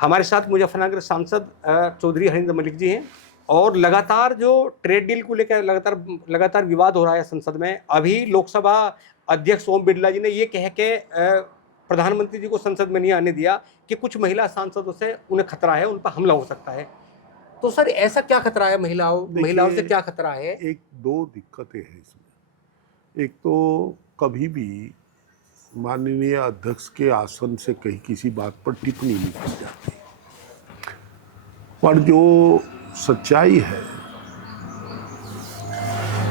हमारे साथ मुजफ्फरनगर सांसद चौधरी हरिंद्र मलिक जी हैं और लगातार जो ट्रेड डील को लेकर लगातार विवाद हो रहा है संसद में। अभी लोकसभा अध्यक्ष ओम बिरला जी ने ये कह के प्रधानमंत्री जी को संसद में नहीं आने दिया कि कुछ महिला सांसदों से उन्हें खतरा है, उन पर हमला हो सकता है। तो सर ऐसा क्या खतरा है, महिलाओं से क्या खतरा है? एक दो दिक्कतें हैं इसमें। एक तो कभी भी माननीय अध्यक्ष के आसन से कहीं किसी बात पर टिप्पणी नहीं की जाती, पर जो सच्चाई है,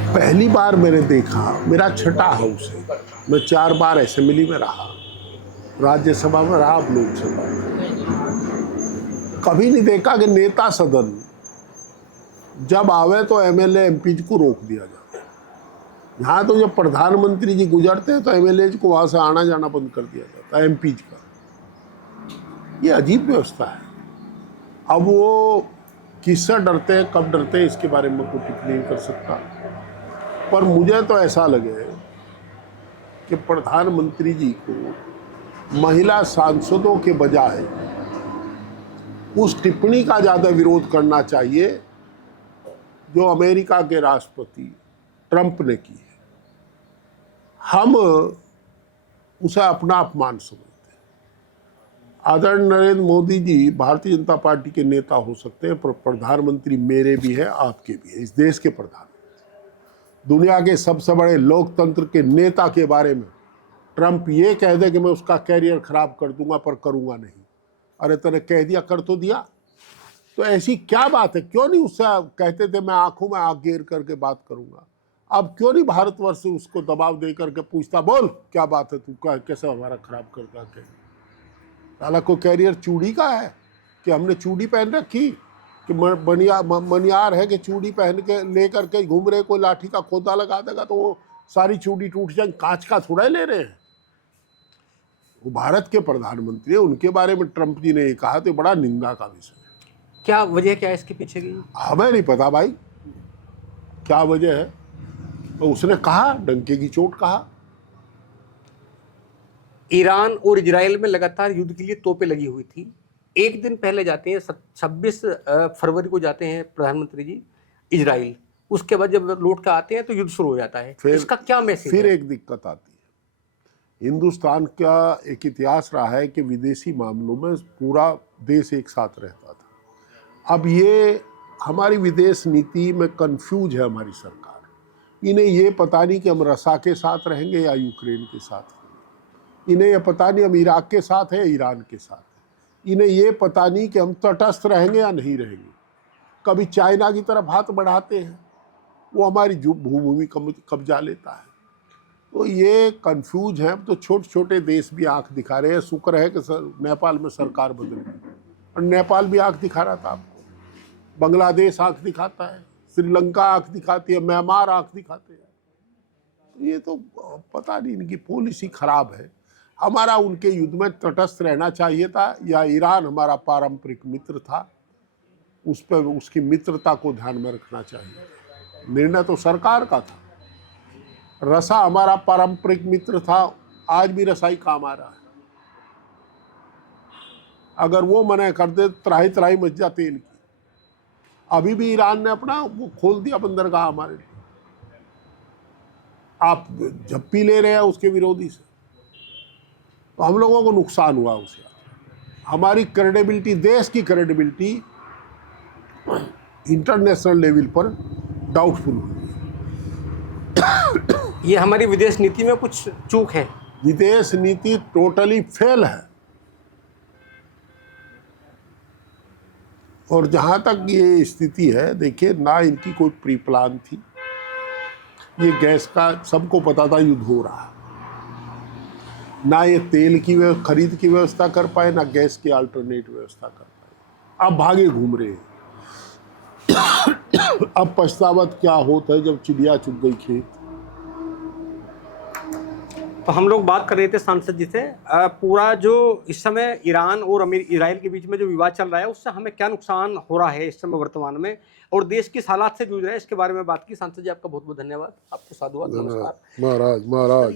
पहली बार मैंने देखा, मेरा छठा हाउस है, मैं 4 बार असेंबली में रहा, राज्यसभा में रहा, अब लोकसभा में, कभी नहीं देखा कि नेता सदन जब आवे तो एमएलए एमपी को रोक दिया जाता। यहाँ तो जब प्रधानमंत्री जी गुजरते हैं तो एमएलए को वहाँ से आना जाना बंद कर दिया जाता है, एमपी का। ये अजीब व्यवस्था है। अब वो किससे डरते हैं, कब डरते हैं, इसके बारे में कोई टिप्पणी नहीं कर सकता, पर मुझे तो ऐसा लगे कि प्रधानमंत्री जी को महिला सांसदों के बजाय उस टिप्पणी का ज़्यादा विरोध करना चाहिए जो अमेरिका के राष्ट्रपति ट्रंप ने की है। हम उसे अपना अपमान समझते हैं। आदरणीय नरेंद्र मोदी जी भारतीय जनता पार्टी के नेता हो सकते हैं, पर प्रधानमंत्री मेरे भी हैं, आपके भी हैं, इस देश के प्रधानमंत्री। दुनिया के सबसे बड़े लोकतंत्र के नेता के बारे में ट्रंप ये कह दे कि मैं उसका कैरियर खराब कर दूंगा, पर करूंगा नहीं। अरे तूने कह दिया, कर तो दिया। तो ऐसी क्या बात है? क्यों नहीं उससे कहते थे मैं आंखों में आंख गेर करके बात करूंगा? अब क्यों नहीं भारतवर्ष से उसको दबाव दे करके पूछता, बोल क्या बात है, तू कैसे हमारा खराब करता है? साला को कैरियर चूड़ी का है कि हमने चूड़ी पहन रखी कि मनियार है कि चूड़ी पहन के ले करके घूम रहे, कोई लाठी का खोदा लगा देगा तो वो सारी चूड़ी टूट जाए। कांच का थोड़ा ले रहे हैं। वो भारत के प्रधानमंत्री है, उनके बारे में ट्रंप जी ने ये कहा तो बड़ा निंदा का विषय। क्या वजह, क्या है इसके पीछे की? हमें नहीं पता भाई क्या वजह है। तो उसने कहा, डंके की चोट कहा। ईरान और इजराइल में लगातार युद्ध के लिए तोपें लगी हुई थी। एक दिन पहले जाते हैं, 26 फरवरी को जाते हैं प्रधानमंत्री जी इजराइल। उसके बाद जब लौट कर आते हैं तो युद्ध शुरू हो जाता है। इसका क्या मैसेज है? फिर एक दिक्कत आती है। हिंदुस्तान का एक इतिहास रहा है कि विदेशी मामलों में पूरा देश एक साथ रहता था। अब ये हमारी विदेश नीति में कंफ्यूज है हमारी सरकार। इन्हें ये पता नहीं कि हम रसा के साथ रहेंगे या यूक्रेन के साथ रहेंगे। इन्हें ये पता नहीं हम इराक के साथ हैं या ईरान के साथ हैं। इन्हें ये पता नहीं कि हम तटस्थ रहेंगे या नहीं रहेंगे। कभी चाइना की तरफ हाथ बढ़ाते हैं, वो हमारी भूमि कब्जा लेता है। तो ये कंफ्यूज है। तो छोटे छोटे देश भी आंख दिखा रहे हैं। शुक्र है कि नेपाल में सरकार बदल गई, और नेपाल भी आंख दिखा रहा था आपको। बांग्लादेश आंख दिखाता है, श्रीलंका आंख दिखाती है, म्यांमार आंख दिखाते हैं। तो ये तो पता नहीं, इनकी पॉलिसी खराब है। हमारा उनके युद्ध में तटस्थ रहना चाहिए था, या ईरान हमारा पारंपरिक मित्र था, उस पर उसकी मित्रता को ध्यान में रखना चाहिए। निर्णय तो सरकार का था। रसा हमारा पारंपरिक मित्र था, आज भी रसाई काम आ रहा है। अगर वो मना कर दे, त्राही त्राही मच जा तेल की। अभी भी ईरान ने अपना वो खोल दिया बंदरगाह हमारे लिए। आप झप्पी ले रहे हैं उसके विरोधी से, तो हम लोगों को नुकसान हुआ उससे। हमारी क्रेडिबिलिटी, देश की क्रेडिबिलिटी इंटरनेशनल लेवल पर डाउटफुल हुई। ये हमारी विदेश नीति में कुछ चूक है। विदेश नीति टोटली फेल है। और जहाँ तक ये स्थिति है, देखिए, ना इनकी कोई प्री प्लान थी। ये गैस का सबको पता था युद्ध हो रहा है। ना ये तेल की खरीद की व्यवस्था कर पाए, ना गैस की अल्टरनेट व्यवस्था कर पाए। अब भागे घूम रहे हैं। अब पछतावत क्या होता है जब चिड़िया चुग गई खेत। तो हम लोग बात कर रहे थे सांसद जी से, पूरा जो इस समय ईरान और इजराइल के बीच में जो विवाद चल रहा है, उससे हमें क्या नुकसान हो रहा है इस समय वर्तमान में, और देश किस हालात से जूझ रहे हैं, इसके बारे में बात की। सांसद जी, आपका बहुत बहुत धन्यवाद। आपको साधुवाद, नमस्कार। महाराज।